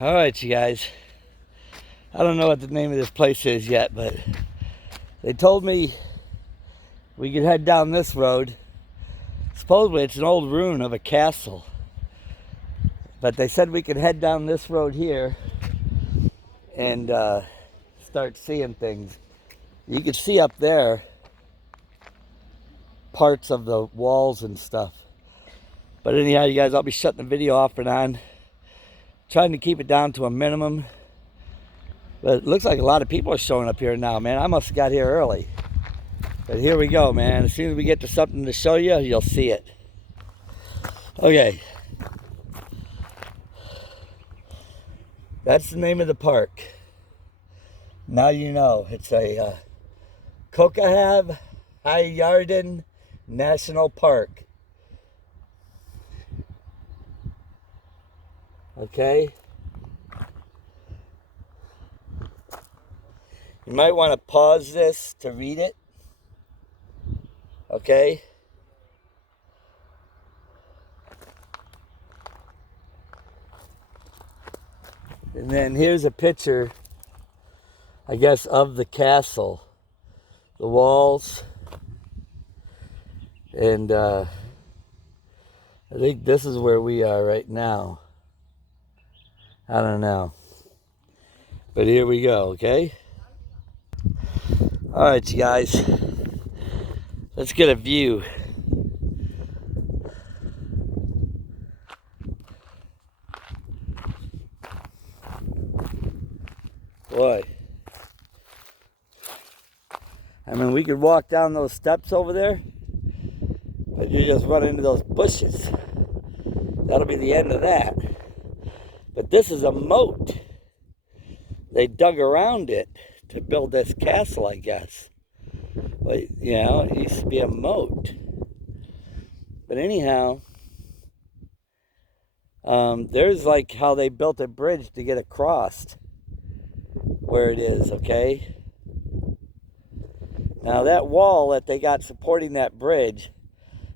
All right, you guys. I don't know what the name of this place is yet, but they told me we could head down this road. Supposedly it's an old ruin of a castle, but they said we could head down this road here and start seeing things. You could see up there parts of the walls and stuff. But anyhow, you guys, I'll be shutting the video off and on, trying to keep it down to a minimum. But it looks like a lot of people are showing up here now, man. I must have got here early. But here we go, man. As soon as we get to something to show you, you'll see it. Okay. That's the name of the park. Now you know. It's a Kokahab Hayarden National Park. Okay. You might want to pause this to read it. Okay. And then here's a picture, I guess, of the castle. The walls. And I think this is where we are right now. I don't know. But here we go, okay? All right, you guys. Let's get a view. Boy. I mean, we could walk down those steps over there, but you just run into those bushes. That'll be the end of that. But this is a moat. They dug around it to build this castle, I guess. But, you know, it used to be a moat. But anyhow, there's like how they built a bridge to get across where it is, okay? Now that wall that they got supporting that bridge,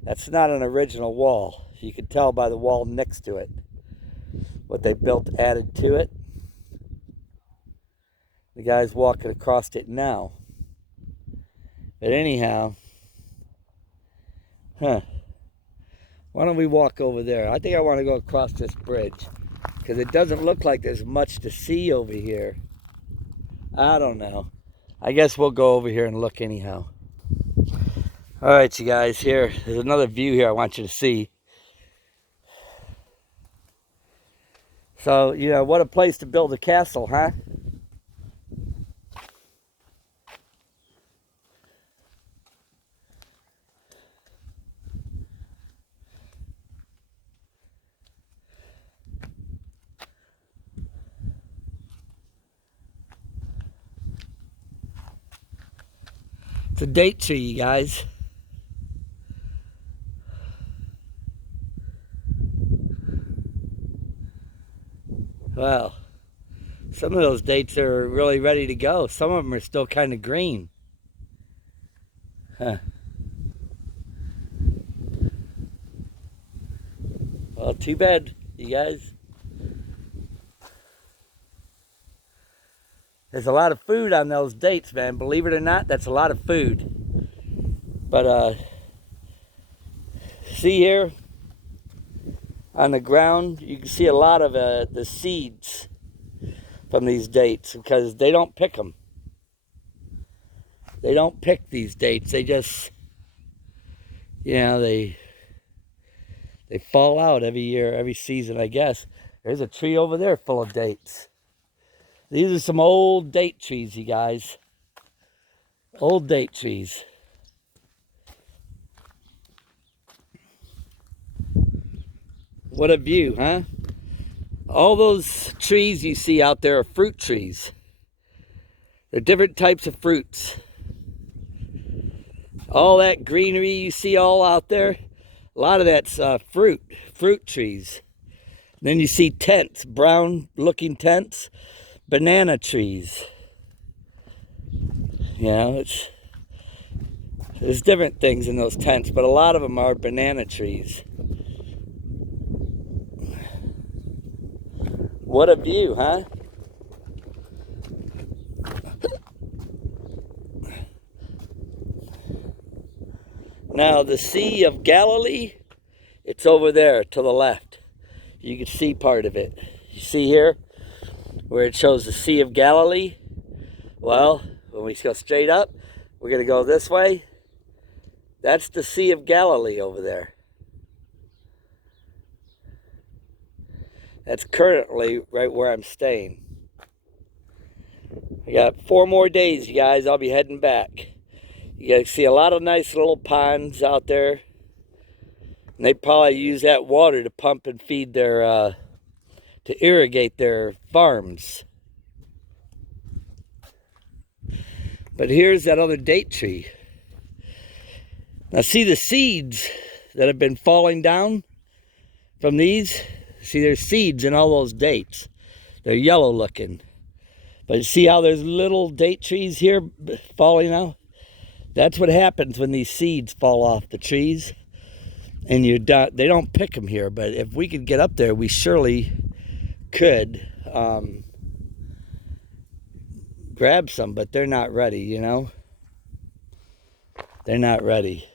that's not an original wall. You can tell by the wall next to it. What they built added to it. The guy's walking across it now. But anyhow, why don't we walk over there? I think I want to go across this bridge because it doesn't look like there's much to see over here. I don't know. I guess we'll go over here and look anyhow. All right, you guys, there's another view here I want you to see. So, you know, what a place to build a castle, huh? It's a date tree, you guys. Well, some of those dates are really ready to go. Some of them are still kind of green. Huh. Well, too bad, you guys. There's a lot of food on those dates, man. Believe it or not, that's a lot of food. But, see here on the ground, you can see a lot of the seeds from these dates because they don't pick them. They don't pick these dates. They just, you know, they fall out every year, every season, I guess. There's a tree over there full of dates. These are some old date trees, you guys. Old date trees. What a view, huh? All those trees you see out there are fruit trees. They're different types of fruits. All that greenery you see all out there, a lot of that's fruit trees. Then you see tents, brown looking tents, banana trees. You know, there's different things in those tents, but a lot of them are banana trees. What a view, huh? Now, the Sea of Galilee, it's over there to the left. You can see part of it. You see here where it shows the Sea of Galilee? Well, when we go straight up, we're going to go this way. That's the Sea of Galilee over there. That's currently right where I'm staying. I got 4 more days, you guys. I'll be heading back. You guys see a lot of nice little ponds out there. And they probably use that water to pump and feed their, to irrigate their farms. But here's that other date tree. Now see the seeds that have been falling down from these? See, there's seeds in all those dates. They're yellow looking. But you see how there's little date trees here falling out? That's what happens when these seeds fall off the trees. And they don't pick them here, but if we could get up there, we surely could grab some, but they're not ready, you know? They're not ready.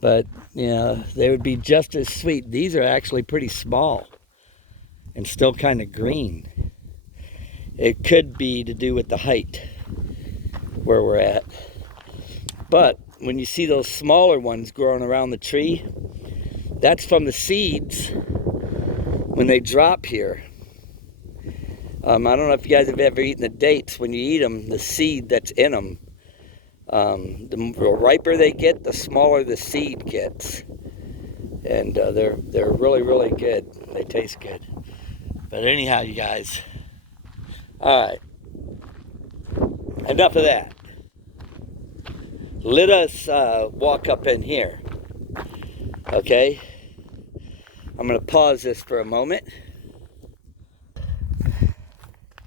But, you know, they would be just as sweet. These are actually pretty small and still kind of green. It could be to do with the height where we're at. But when you see those smaller ones growing around the tree, that's from the seeds when they drop here. I don't know if you guys have ever eaten the dates. When you eat them, the seed that's in them, the riper they get, the smaller the seed gets. And they're really, really good. They taste good. But anyhow, you guys, all right, enough of that. Let us walk up in here, okay? I'm going to pause this for a moment.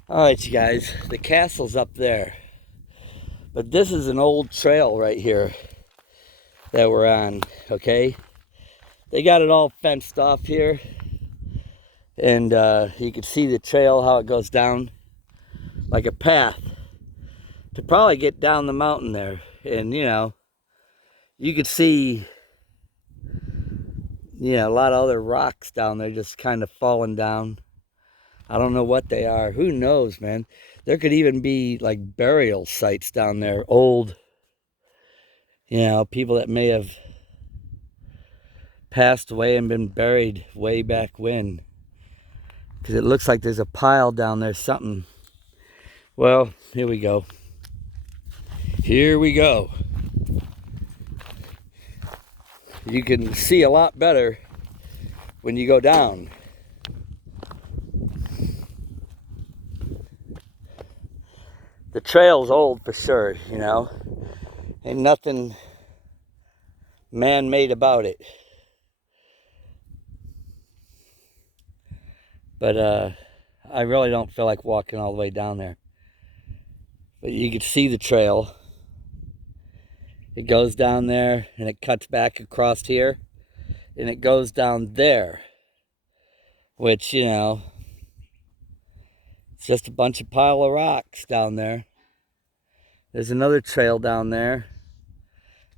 All right, you guys, the castle's up there. But this is an old trail right here that we're on, okay? They got it all fenced off here. And you can see the trail, how it goes down like a path to probably get down the mountain there. And, you know, you could see, you know, a lot of other rocks down there just kind of falling down. I don't know what they are. Who knows, man? There could even be like burial sites down there. Old, you know, people that may have passed away and been buried way back when. Because it looks like there's a pile down there, something. Well, here we go. Here we go. You can see a lot better when you go down. The trail's old for sure, you know. Ain't nothing man-made about it. But I really don't feel like walking all the way down there. But you can see the trail. It goes down there and it cuts back across here. And it goes down there. Which, you know, it's just a bunch of pile of rocks down there. There's another trail down there,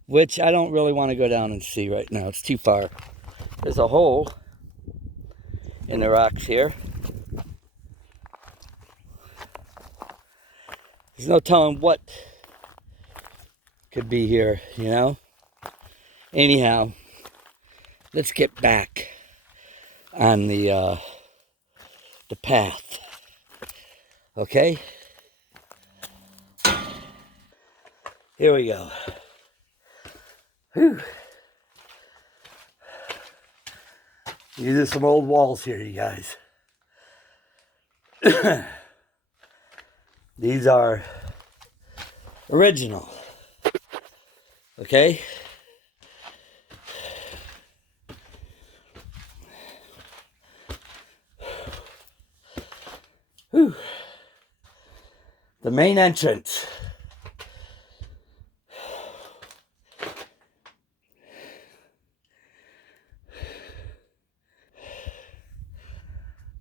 which I don't really want to go down and see right now. It's too far. There's a hole in the rocks here. There's no telling what could be here, you know? Anyhow, let's get back on the path. Okay? Here we go. Whew. These are some old walls here, you guys. These are original. Okay? Whew. The main entrance.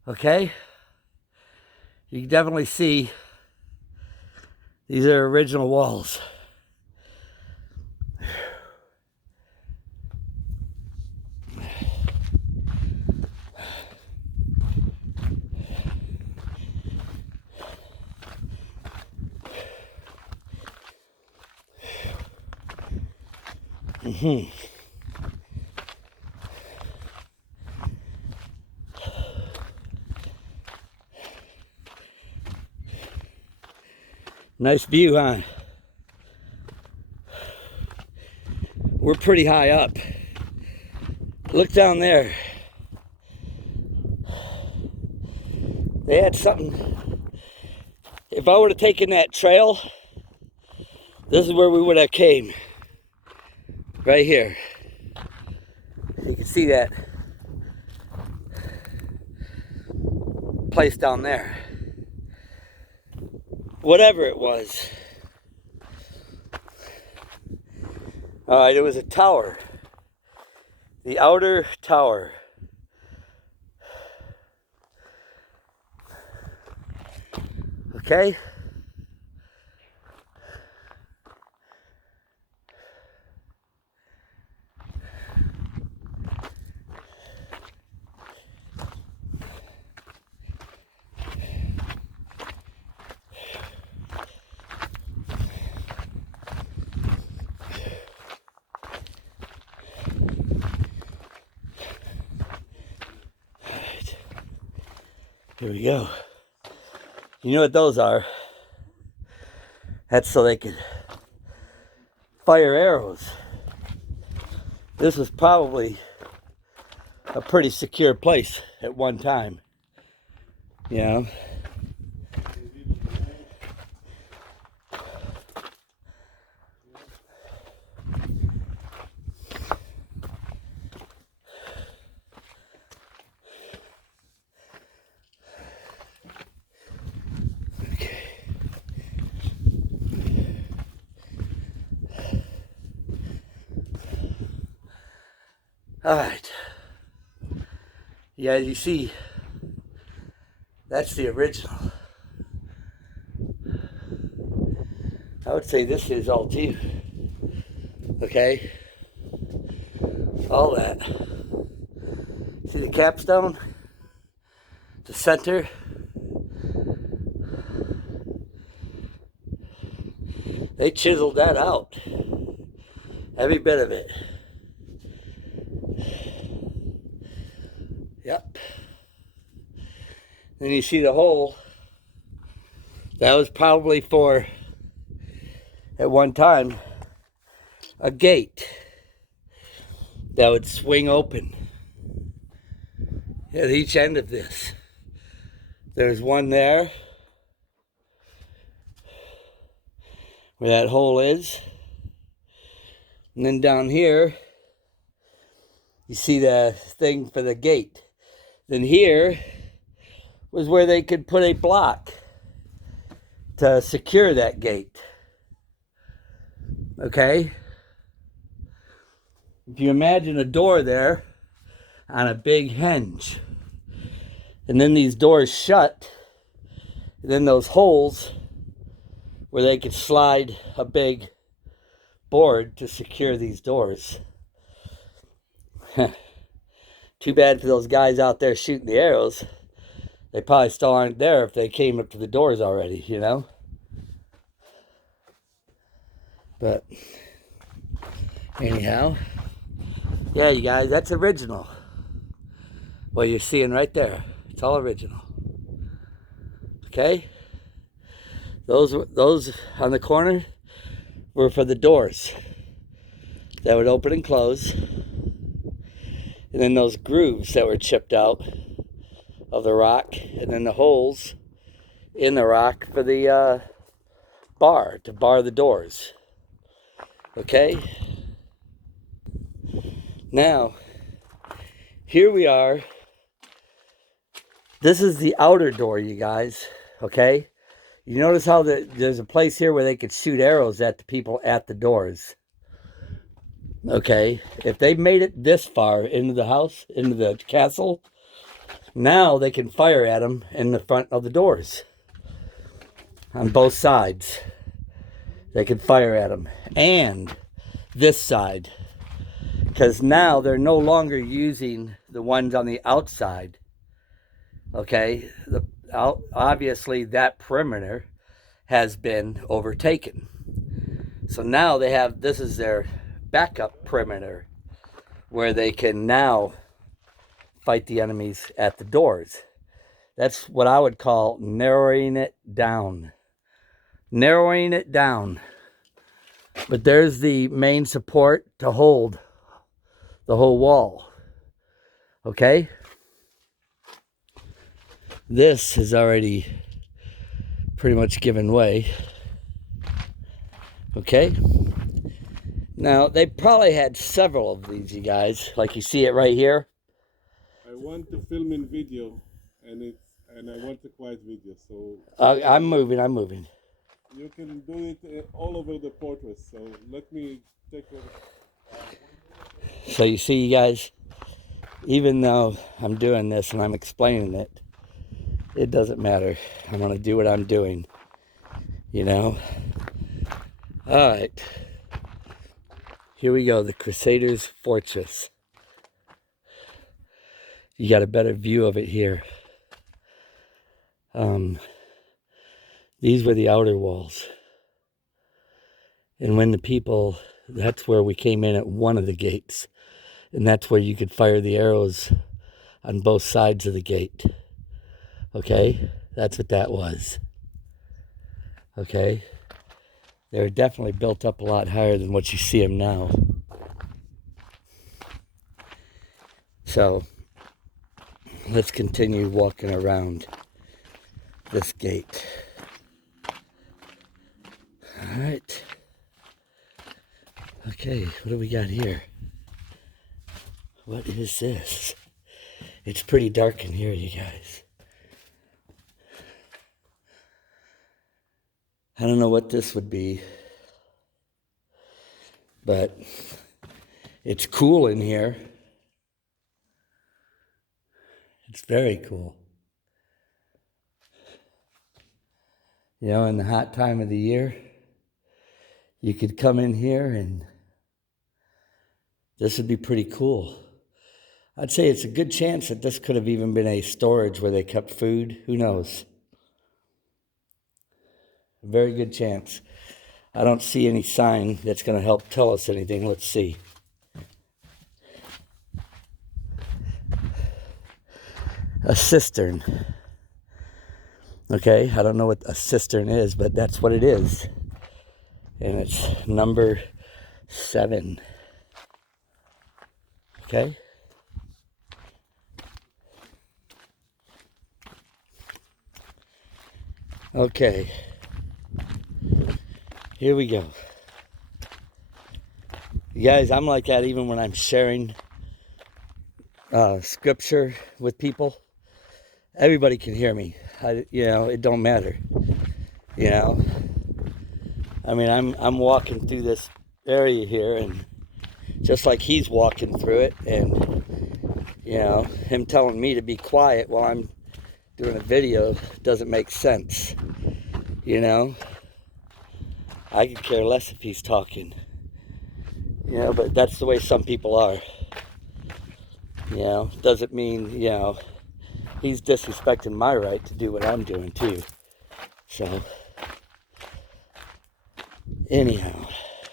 Okay? You can definitely see these are original walls. Nice view, huh? We're pretty high up. Look down there. They had something. If I would have taken that trail, this is where we would have came. Right here. You can see that place down there. Whatever it was. Alright, it was a tower. The outer tower. Okay? Here we go. You know what those are? That's so they could fire arrows. This was probably a pretty secure place at one time. You know? All right. Yeah, you see, that's the original. I would say this is all too. Okay? All that. See the capstone? The center? They chiseled that out. Every bit of it. Yep. Then you see the hole. That was probably for, at one time, a gate that would swing open at each end of this. There's one there where that hole is. And then down here, you see the thing for the gate. Then here was where they could put a block to secure that gate. Okay? If you imagine a door there on a big hinge, and then these doors shut, and then those holes where they could slide a big board to secure these doors. Too bad for those guys out there shooting the arrows. They probably still aren't there if they came up to the doors already, you know? But anyhow, yeah, you guys, that's original. What you're seeing right there, it's all original. Okay? Those on the corner were for the doors that would open and close. And then those grooves that were chipped out of the rock, and then the holes in the rock for the bar, to bar the doors. Okay? Now, here we are. This is the outer door, you guys. Okay? You notice how there's a place here where they could shoot arrows at the people at the doors. Okay, if they made it this far into the house, into the castle, now they can fire at them in the front of the doors. on both sides. They can fire at them. And this side. Because now they're no longer using the ones on the outside. Okay? Obviously, that perimeter has been overtaken. So now they have, this is their backup perimeter, where they can now fight the enemies at the doors. That's what I would call narrowing it down. Narrowing it down. But there's the main support to hold the whole wall. Okay? This has already pretty much given way. Okay? Now, they probably had several of these, you guys. Like you see it right here. I want to film in video, and I want a quiet video. So I'm moving. You can do it all over the fortress. So let me take over. So you see, you guys, even though I'm doing this and I'm explaining it, it doesn't matter. I'm going to do what I'm doing, you know? All right. Here we go, the Crusaders' Fortress. You got a better view of it here. These were the outer walls. And when the people, that's where we came in at one of the gates. And that's where you could fire the arrows on both sides of the gate. Okay? That's what that was. Okay? They were definitely built up a lot higher than what you see them now. So, let's continue walking around this gate. All right. Okay, what do we got here? What is this? It's pretty dark in here, you guys. I don't know what this would be, but it's cool in here. It's very cool. You know, in the hot time of the year, you could come in here and this would be pretty cool. I'd say it's a good chance that this could have even been a storage where they kept food. Who knows? A very good chance. I don't see any sign that's going to help tell us anything. Let's see. A cistern. Okay, I don't know what a cistern is, but that's what it is. And it's number 7. Okay? Okay. Here we go. You guys, I'm like that even when I'm sharing scripture with people. Everybody can hear me. It don't matter. You know, I mean, I'm walking through this area here, and just like he's walking through it, and you know, him telling me to be quiet while I'm doing a video doesn't make sense. You know, I could care less if he's talking. You know, but that's the way some people are. You know, doesn't mean, you know, he's disrespecting my right to do what I'm doing too. So, anyhow,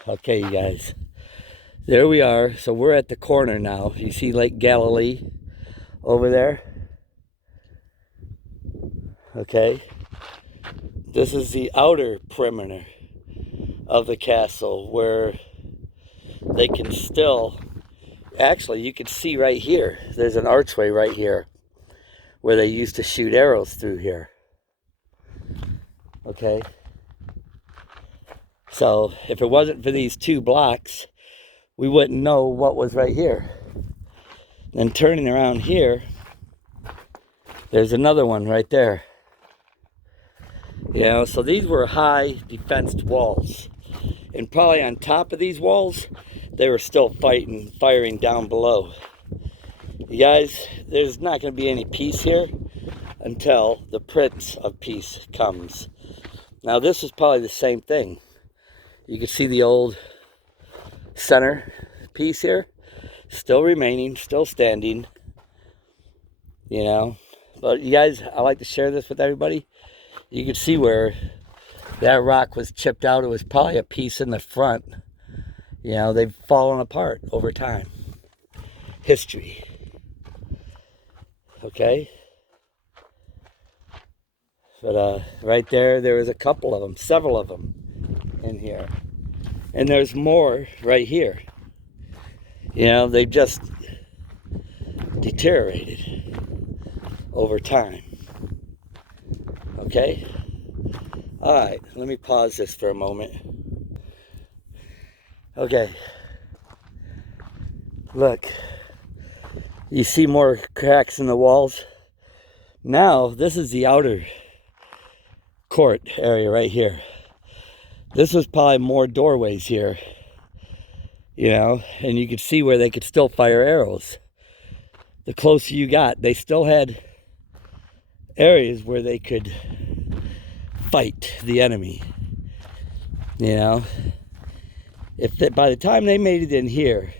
okay, you guys, there we are. So we're at the corner now. You see Lake Galilee over there? Okay. This is the outer perimeter of the castle where they can still, actually you can see right here, there's an archway right here where they used to shoot arrows through here. Okay. So if it wasn't for these 2 blocks, we wouldn't know what was right here. Then turning around here, there's another one right there. You know, so these were high defensed walls. And probably on top of these walls, they were still firing down below. You guys, there's not going to be any peace here until the Prince of Peace comes. Now this is probably the same thing. You can see the old center piece here, still remaining, still standing, you know. But you guys, I like to share this with everybody. You can see where that rock was chipped out. It was probably a piece in the front. You know, they've fallen apart over time. History. Okay? But right there was a couple of them, several of them in here. And there's more right here. You know, they've just deteriorated over time. Okay? All right, let me pause this for a moment. Okay. Look. You see more cracks in the walls? Now, this is the outer court area right here. This was probably more doorways here, you know, and you could see where they could still fire arrows. The closer you got, they still had areas where they could fight the enemy, you know. By the time they made it in here,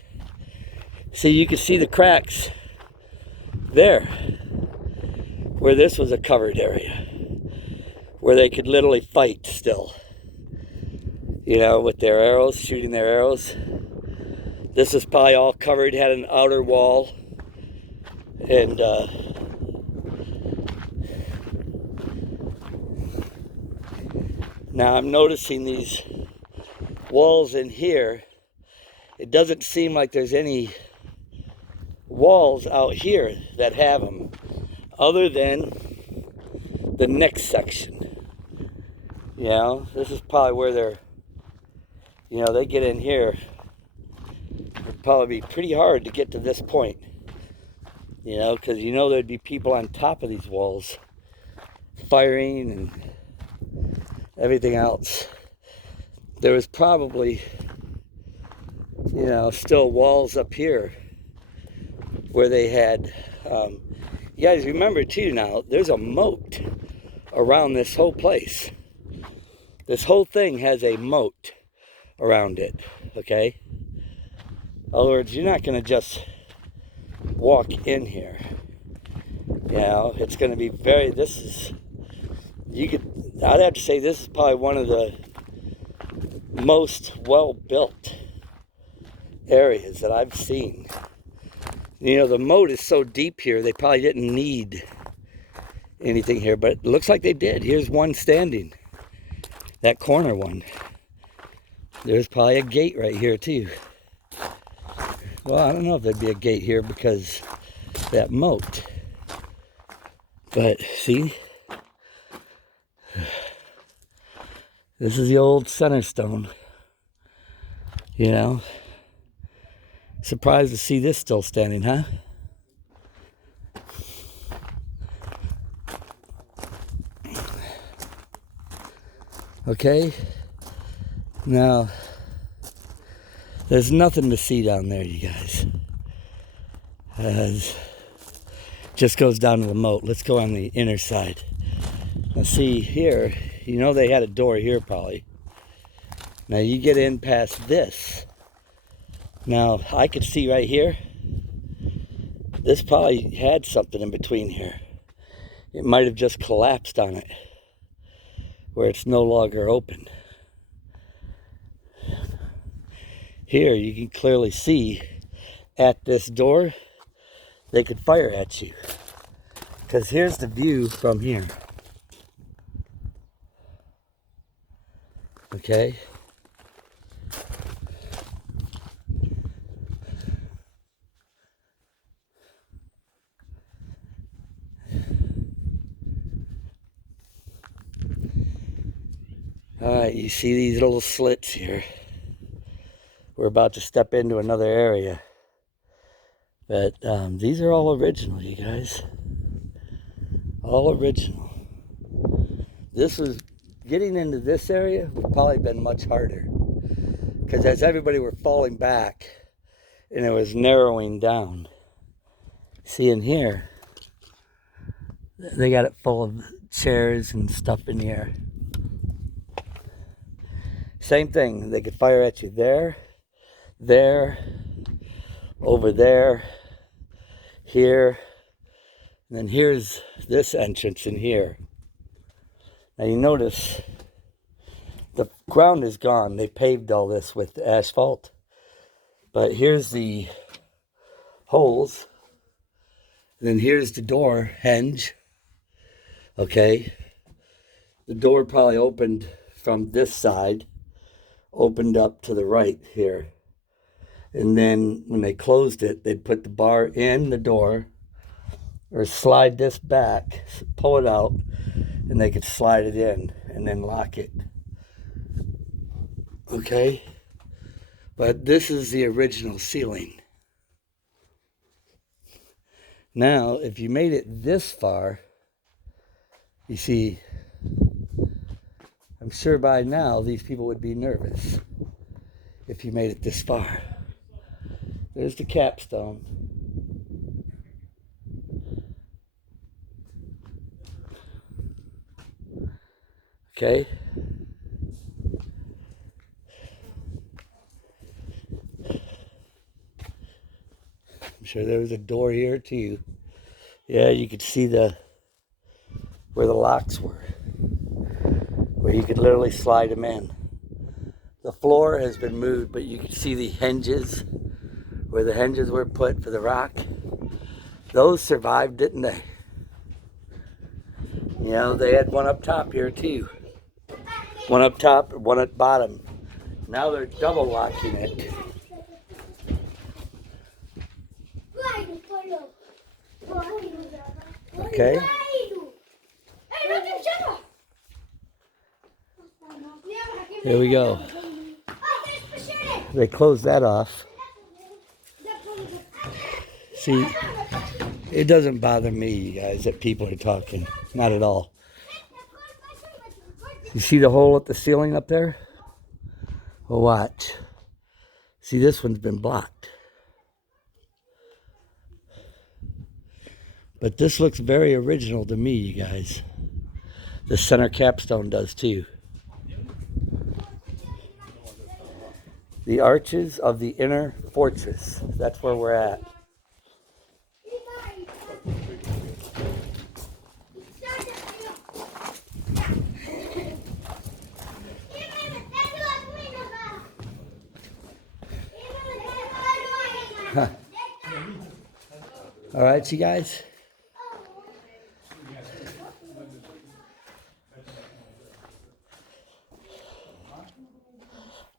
see, you could see the cracks there, where this was a covered area, where they could literally fight still, you know, with their arrows, shooting their arrows. This is probably all covered, had an outer wall, and now I'm noticing these walls in here. It doesn't seem like there's any walls out here that have them, other than the next section. You know, this is probably where they're, you know, they get in here. It'd probably be pretty hard to get to this point, you know, because you know there'd be people on top of these walls firing and everything else. There was probably, you know, still walls up here where they had, you guys remember too now, there's a moat around this whole place. This whole thing has a moat around it, okay? In other words, you're not going to just walk in here. You know, it's going to be very, I'd have to say this is probably one of the most well-built areas that I've seen. You know, the moat is so deep here, they probably didn't need anything here, but it looks like they did. Here's one standing, that corner one. There's probably a gate right here too. Well, I don't know if there'd be a gate here because that moat. But see, this is the old center stone. You know, surprised to see this still standing, huh? Okay, now there's nothing to see down there, you guys. Just goes down to the moat. Let's go on the inner side. Now see here, you know they had a door here probably. Now you get in past this. Now I could see right here, this probably had something in between here. It might have just collapsed on it, where it's no longer open. Here you can clearly see at this door, they could fire at you. Because here's the view from here. Okay? Alright, you see these little slits here. We're about to step into another area. But these are all original, you guys. All original. This was, getting into this area would probably been much harder. Because as everybody were falling back, and it was narrowing down. See in here, they got it full of chairs and stuff in here. same thing. They could fire at you there, there, over there, here, and then here's this entrance in here. Now you notice the ground is gone. They paved all this with asphalt. But here's the holes. And then here's the door hinge. Okay. The door probably opened from this side, opened up to the right here. And then when they closed it, they'd put the bar in the door or slide this back, pull it out, and they could slide it in and then lock it. Okay? But this is the original ceiling. Now, if you made it this far, you see, I'm sure by now these people would be nervous if you made it this far. There's the capstone. Okay. I'm sure there was a door here too. Yeah, you could see where the locks were, where you could literally slide them in. The floor has been moved, but you can see the hinges, where the hinges were put for the rock. Those survived, didn't they? You know, they had one up top here too. One up top, one at bottom. Now they're double locking it. Okay. There we go. They closed that off. See, it doesn't bother me, you guys, that people are talking. Not at all. You see the hole at the ceiling up there? Well, watch. See, this one's been blocked. But this looks very original to me, you guys. The center capstone does too. The arches of the inner fortress. That's where we're at. Huh. All right, you guys.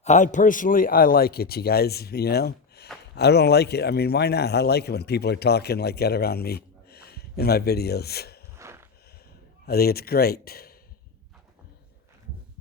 I like it, you guys, you know. I don't like it. I mean, why not? I like it when people are talking like that around me in my videos. I think it's great.